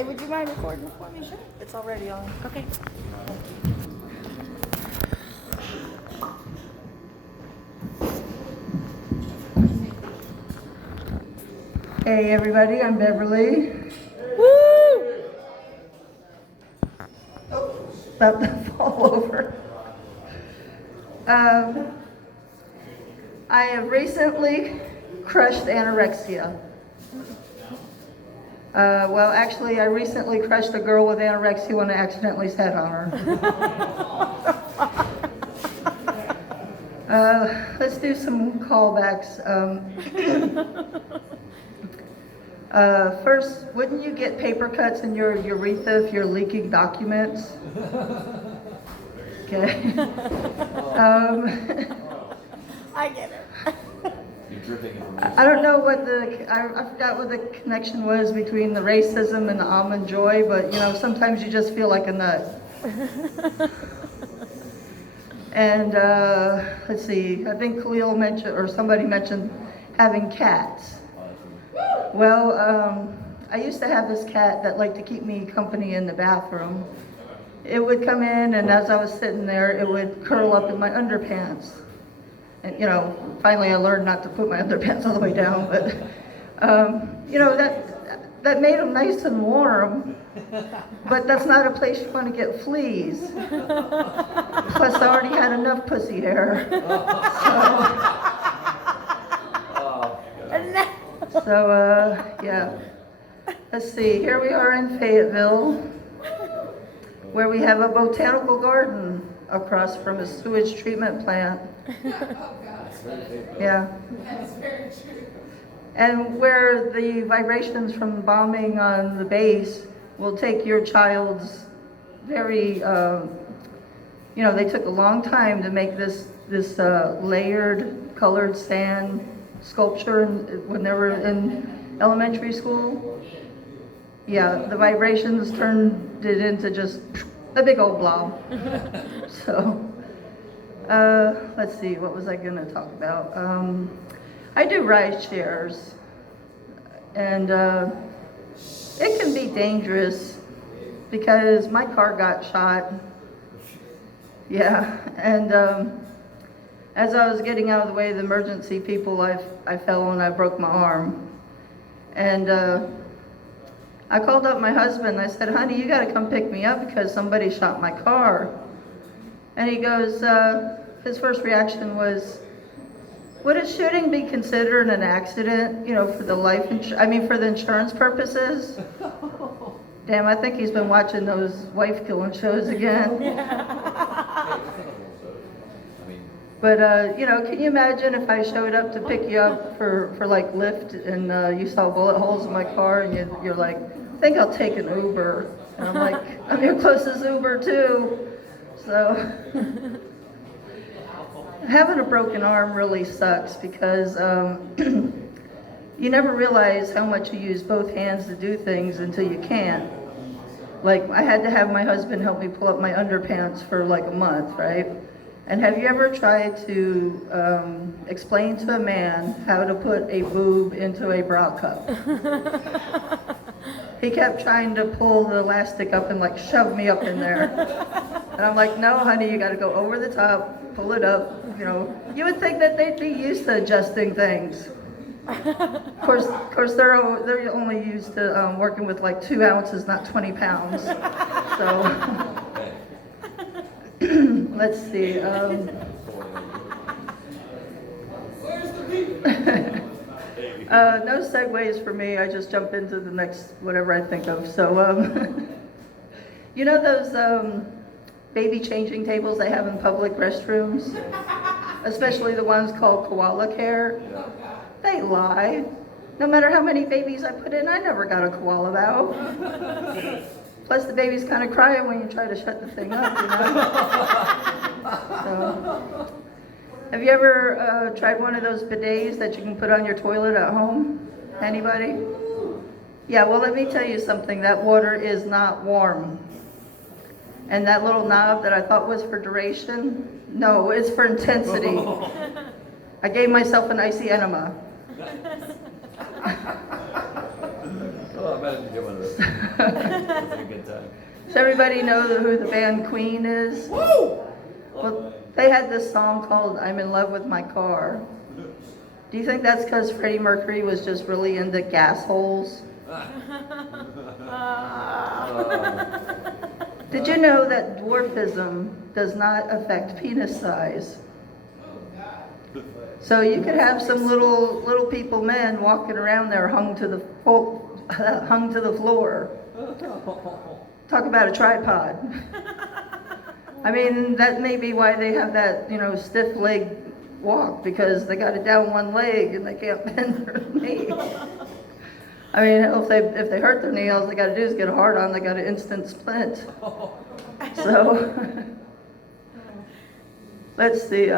Hey, would you mind recording it for me? Sure. It's already on. Okay. Hey everybody, I'm Beverly. Woo! About to fall over. I have recently crushed anorexia. Well, actually, I recently crushed a girl with anorexia when I accidentally sat on her. Let's do some callbacks. First, wouldn't you get paper cuts in your urethra if you're leaking documents? Okay. I get it. I don't know what I forgot what the connection was between the racism and the almond joy, but you know, sometimes you just feel like a nut. And let's see, I think Khalil mentioned, or somebody mentioned having cats. Well, I used to have this cat that liked to keep me company in the bathroom. It would come in, and as I was sitting there, it would curl up in my underpants. And, you know, finally I learned not to put my underpants all the way down, but, you know, that made them nice and warm, but that's not a place you want to get fleas. Plus, I already had enough pussy hair. So, yeah. Let's see, here we are in Fayetteville, where we have a botanical garden across from a sewage treatment plant. Yeah. That's very true. And where the vibrations from bombing on the base will take your child's very, you know, they took a long time to make this layered colored sand sculpture when they were in elementary school. Yeah, the vibrations turned it into just a big old blob. So, let's see, what was I going to talk about? I do ride shares, and it can be dangerous because my car got shot. Yeah, and as I was getting out of the way of the emergency people, I fell and I broke my arm. And I called up my husband. I said, honey, you got to come pick me up because somebody shot my car. And he goes, his first reaction was, would a shooting be considered an accident, you know, for the for the insurance purposes? Damn, I think he's been watching those wife killing shows again. But, you know, can you imagine if I showed up to pick you up for like Lyft and you saw bullet holes in my car and you're like, I think I'll take an Uber. And I'm like, I'm your closest Uber too. So having a broken arm really sucks because you never realize how much you use both hands to do things until you can't. Like, I had to have my husband help me pull up my underpants for like a month, right? And have you ever tried to explain to a man how to put a boob into a bra cup? He kept trying to pull the elastic up and like shove me up in there. And I'm like, no, honey, you got to go over the top, pull it up. You know, you would think that they'd be used to adjusting things. Of course, they're only used to working with like 2 ounces, not 20 pounds. So. Let's see. No segues for me. I just jump into the next whatever I think of. So, you know those baby changing tables they have in public restrooms, especially the ones called koala care. They lie. No matter how many babies I put in, I never got a koala bow. Plus, the baby's kind of crying when you try to shut the thing up, you know? So, have you ever tried one of those bidets that you can put on your toilet at home? Anybody? Yeah, well, let me tell you something. That water is not warm. And that little knob that I thought was for duration, no, it's for intensity. I gave myself an icy enema. Oh, I bet you get one of those. That's a good time. Does everybody know who the band Queen is? Well, they had this song called I'm in Love with My Car. Do you think that's because Freddie Mercury was just really into gas holes? Did you know that dwarfism does not affect penis size? So you could have some little people men walking around there hung to the floor. Talk about a tripod. I mean, that may be why they have that, stiff leg walk, because they got it down one leg and they can't bend their knee. I mean, if they hurt their knee, all they got to do is get a hard on. They got an instant splint. So let's see.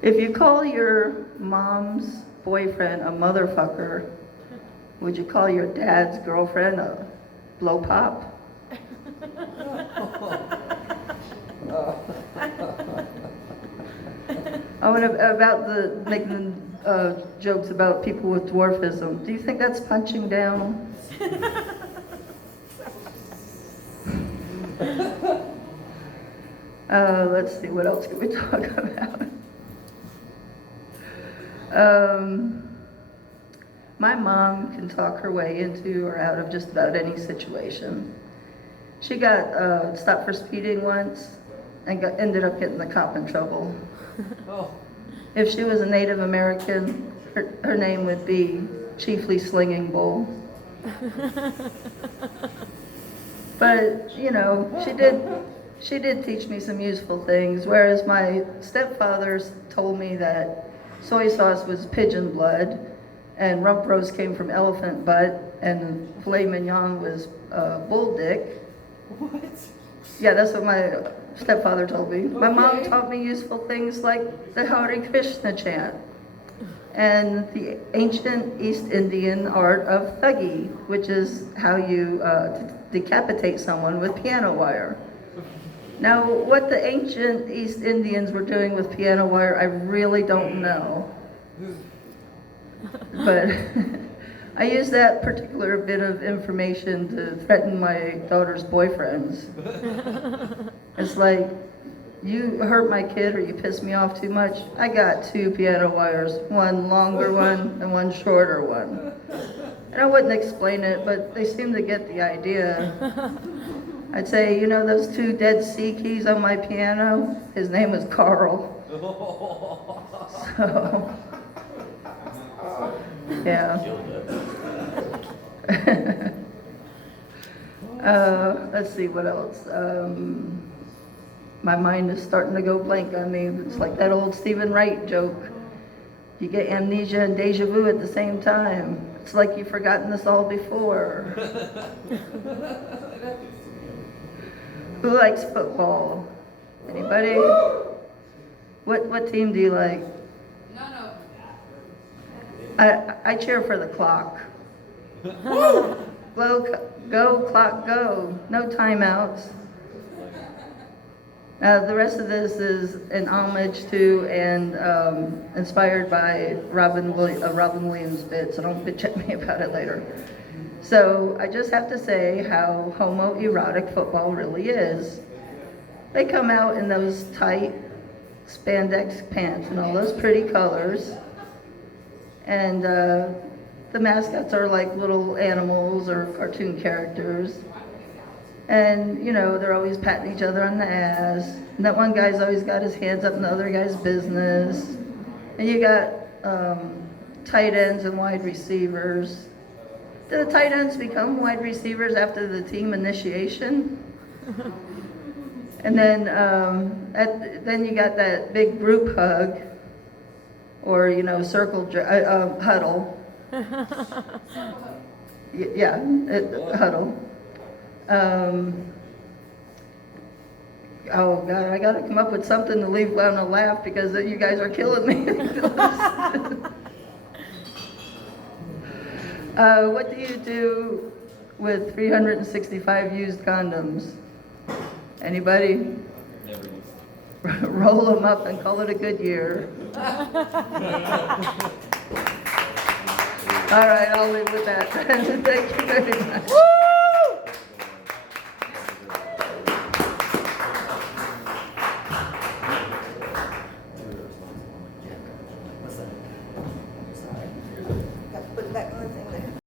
If you call your mom's boyfriend a motherfucker, would you call your dad's girlfriend a blow pop? About making jokes about people with dwarfism. Do you think that's punching down? Let's see, what else can we talk about? My mom can talk her way into or out of just about any situation. She got stopped for speeding once and ended up getting the cop in trouble. If she was a Native American, her name would be Chiefly Slinging Bull. But, she did teach me some useful things, whereas my stepfather told me that soy sauce was pigeon blood, and rump roast came from elephant butt, and filet mignon was bull dick. What? Yeah, that's what my stepfather told me. My mom taught me useful things like the Hare Krishna chant and the ancient East Indian art of thuggy, which is how you decapitate someone with piano wire. Now, what the ancient East Indians were doing with piano wire, I really don't know. But I used that particular bit of information to threaten my daughter's boyfriends. It's like, you hurt my kid or you piss me off too much, I got 2 piano wires, one longer one and one shorter one. And I wouldn't explain it, but they seemed to get the idea. I'd say, those 2 Dead Sea keys on my piano? His name was Carl. So, yeah. Let's see, what else? My mind is starting to go blank on me. It's like that old Stephen Wright joke. You get amnesia and deja vu at the same time. It's like you've forgotten this all before. Who likes football? Anybody? What team do you like? No. I cheer for the clock. Go, clock, go. No timeouts. The rest of this is an homage to and inspired by Robin Williams bit, so don't bitch at me about it later. So I just have to say how homoerotic football really is. They come out in those tight spandex pants and all those pretty colors. And the mascots are like little animals or cartoon characters. And, they're always patting each other on the ass. And that one guy's always got his hands up in the other guy's business. And you got tight ends and wide receivers. Did the tight ends become wide receivers after the team initiation? And then then you got that big group hug, or circle huddle. Huddle. Oh God, I gotta come up with something to leave on a laugh because you guys are killing me. What do you do with 365 used condoms? Anybody? Never used. Roll them up and call it a good year. All right, I'll leave with that. Thank you very much. Woo!